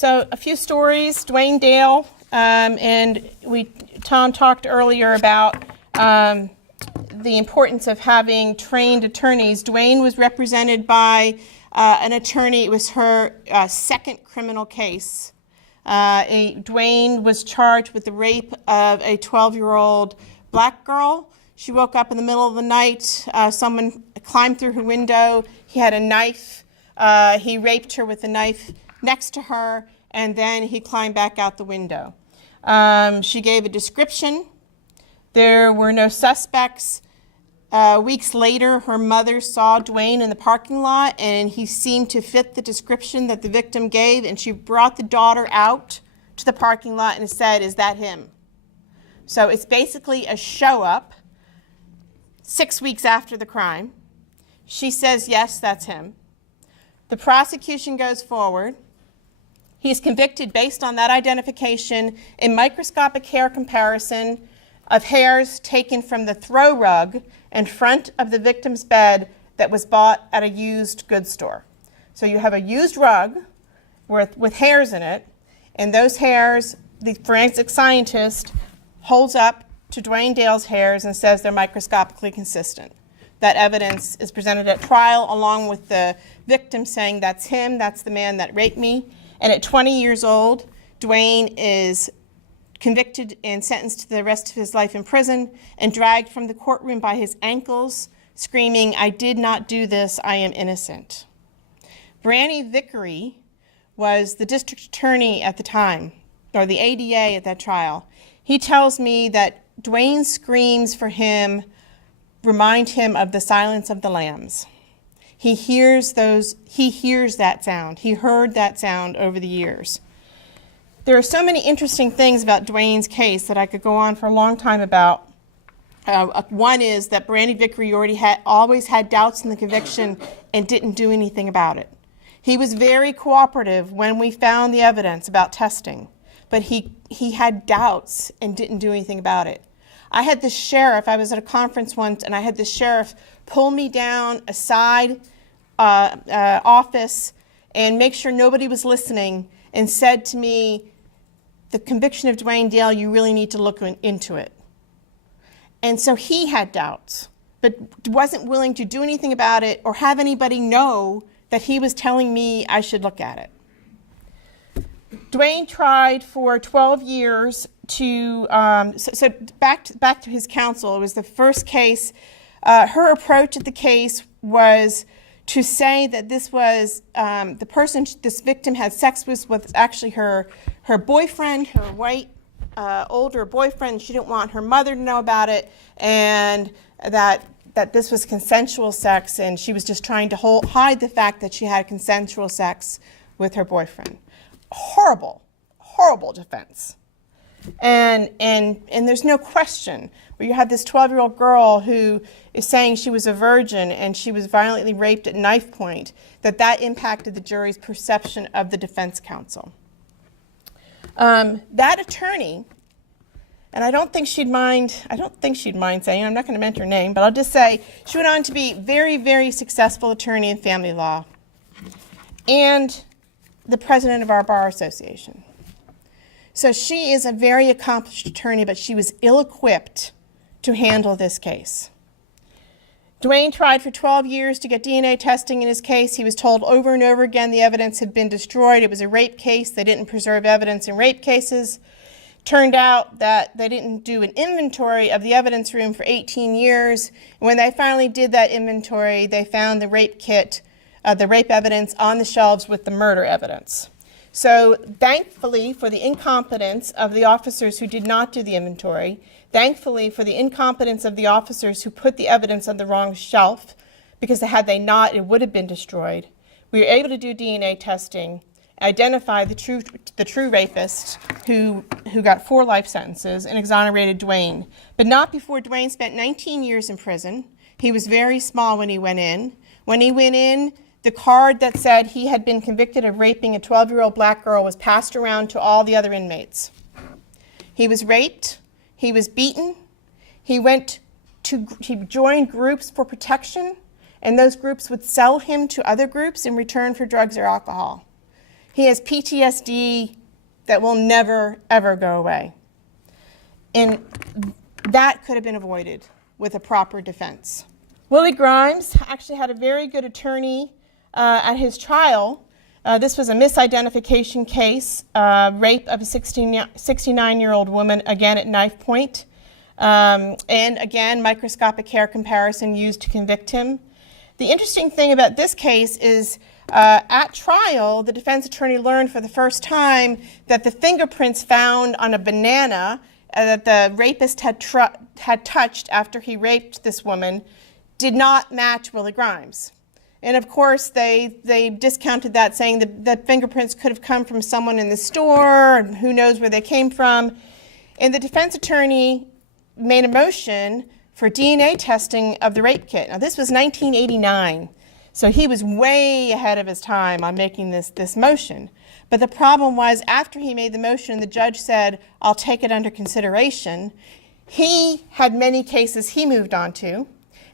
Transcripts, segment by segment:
So a few stories. Dwayne Dale, and Tom talked earlier about the importance of having trained attorneys. Dwayne was represented by an attorney. It was her second criminal case. Dwayne was charged with the rape of a 12-year-old black girl. She woke up in the middle of the night. Someone climbed through her window. He had a knife. He raped her with a knife next to her, and then he climbed back out the window. She gave a description. There were no suspects. Weeks later, her mother saw Dwayne in the parking lot, and he seemed to fit the description that the victim gave, and she brought the daughter out to the parking lot and said, "Is that him?" So it's basically a show-up 6 weeks after the crime. She says, yes, that's him. The prosecution goes forward. He's convicted based on that identification in microscopic hair comparison of hairs taken from the throw rug in front of the victim's bed that was bought at a used goods store. So you have a used rug with hairs in it, and those hairs, the forensic scientist holds up to Dwayne Dale's hairs and says they're microscopically consistent. That evidence is presented at trial along with the victim saying that's him, that's the man that raped me. And at 20 years old, Dwayne is convicted and sentenced to the rest of his life in prison and dragged from the courtroom by his ankles, screaming, "I did not do this, I am innocent." Brandy Vickery was the district attorney at the time, or the ADA at that trial. He tells me that Dwayne's screams for him remind him of the Silence of the Lambs. He hears that sound. He heard that sound over the years. There are so many interesting things about Dwayne's case that I could go on for a long time about. One is that Brandy Vickery always had doubts in the conviction and didn't do anything about it. He was very cooperative when we found the evidence about testing, but he had doubts and didn't do anything about it. I had the sheriff, I was at a conference once, and I had the sheriff pull me down a side office and make sure nobody was listening and said to me, "The conviction of Dwayne Dale, you really need to look into it." And so he had doubts, but wasn't willing to do anything about it or have anybody know that he was telling me I should look at it. Dwayne tried for 12 years to, back to his counsel. It was the first case. Her approach at the case was to say that this was the person this victim had sex with was actually her boyfriend, her white older boyfriend. She didn't want her mother to know about it, and that this was consensual sex, and she was just trying to hide the fact that she had consensual sex with her boyfriend. Horrible, horrible defense. And there's no question where you have this 12-year-old girl who is saying she was a virgin and she was violently raped at knife point, that impacted the jury's perception of the defense counsel. That attorney, and I don't think she'd mind saying, I'm not going to mention her name, but I'll just say she went on to be very, very successful attorney in family law and the president of our bar association. So she is a very accomplished attorney, but she was ill-equipped to handle this case. Dwayne tried for 12 years to get DNA testing in his case. He was told over and over again the evidence had been destroyed. It was a rape case. They didn't preserve evidence in rape cases. Turned out that they didn't do an inventory of the evidence room for 18 years. When they finally did that inventory, they found the rape kit, the rape evidence on the shelves with the murder evidence. So thankfully for the incompetence of the officers who did not do the inventory, thankfully for the incompetence of the officers who put the evidence on the wrong shelf, because had they not, it would have been destroyed, we were able to do DNA testing, identify the true rapist who got 4 life sentences and exonerated Dwayne. But not before Dwayne spent 19 years in prison. He was very small when he went in. When he went in, the card that said he had been convicted of raping a 12-year-old black girl was passed around to all the other inmates. He was raped. He was beaten. He joined groups for protection, and those groups would sell him to other groups in return for drugs or alcohol. He has PTSD that will never, ever go away. And that could have been avoided with a proper defense. Willie Grimes actually had a very good attorney at his trial. This was a misidentification case, rape of a 69-year-old woman, again at knife point. And again, microscopic hair comparison used to convict him. The interesting thing about this case is at trial, the defense attorney learned for the first time that the fingerprints found on a banana that the rapist had touched after he raped this woman did not match Willie Grimes. And of course, they discounted that, saying that the fingerprints could have come from someone in the store, and who knows where they came from. And the defense attorney made a motion for DNA testing of the rape kit. Now, this was 1989, so he was way ahead of his time on making this motion. But the problem was, after he made the motion, the judge said, "I'll take it under consideration." He had many cases he moved on to,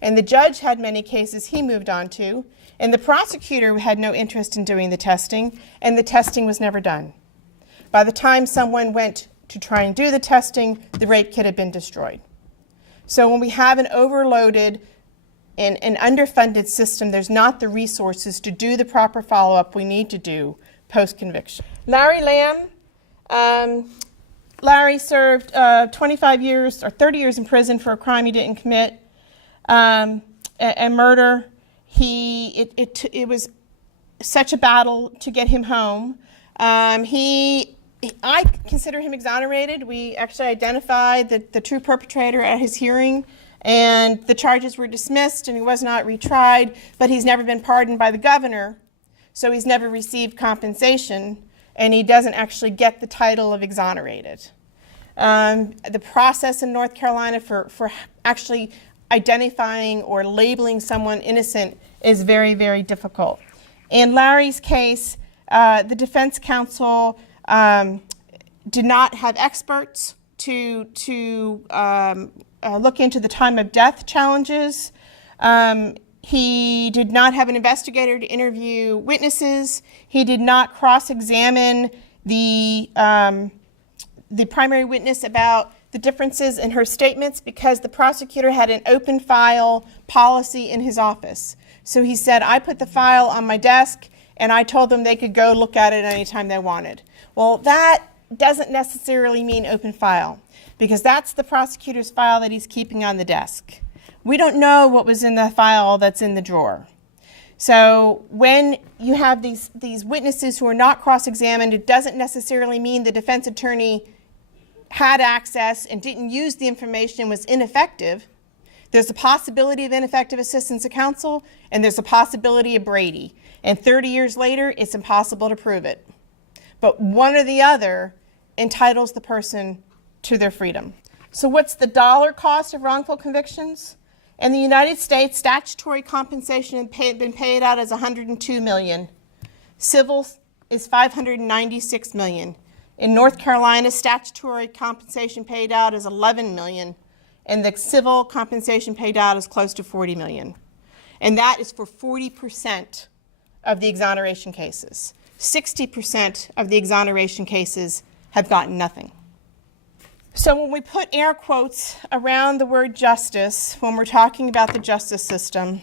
and the judge had many cases he moved on to, and the prosecutor had no interest in doing the testing, and the testing was never done. By the time someone went to try and do the testing, the rape kit had been destroyed. So when we have an overloaded and an underfunded system, there's not the resources to do the proper follow-up we need to do post-conviction. Larry Lamb, Larry served 25 years or 30 years in prison for a crime he didn't commit, a murder. It was such a battle to get him home. I consider him exonerated. We actually identified the true perpetrator at his hearing, and the charges were dismissed and he was not retried, but he's never been pardoned by the governor, so he's never received compensation, and he doesn't actually get the title of exonerated. The process in North Carolina for actually identifying or labeling someone innocent is very, very difficult. In Larry's case, the defense counsel did not have experts to look into the time of death challenges. He did not have an investigator to interview witnesses. He did not cross-examine the primary witness about the differences in her statements, because the prosecutor had an open file policy in his office. So he said, "I put the file on my desk and I told them they could go look at it anytime they wanted." Well, that doesn't necessarily mean open file, because that's the prosecutor's file that he's keeping on the desk. We don't know what was in the file that's in the drawer. So when you have these witnesses who are not cross-examined, it doesn't necessarily mean the defense attorney had access and didn't use the information, was ineffective. There's a possibility of ineffective assistance of counsel, and there's a possibility of Brady. And 30 years later, it's impossible to prove it. But one or the other entitles the person to their freedom. So what's the dollar cost of wrongful convictions? In the United States, statutory compensation has been paid out as $102 million. Civil is $596 million. In North Carolina, statutory compensation paid out is $11 million, and the civil compensation paid out is close to $40 million. And that is for 40% of the exoneration cases. 60% of the exoneration cases have gotten nothing. So when we put air quotes around the word justice, when we're talking about the justice system,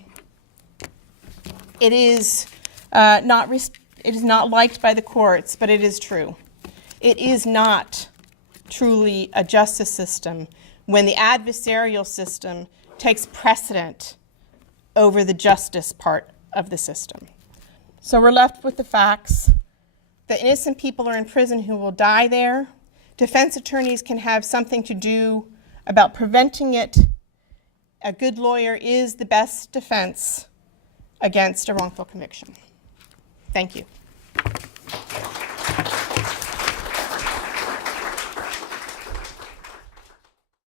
it is not liked by the courts, but it is true. It is not truly a justice system when the adversarial system takes precedent over the justice part of the system. So we're left with the facts that innocent people are in prison who will die there. Defense attorneys can have something to do about preventing it. A good lawyer is the best defense against a wrongful conviction. Thank you.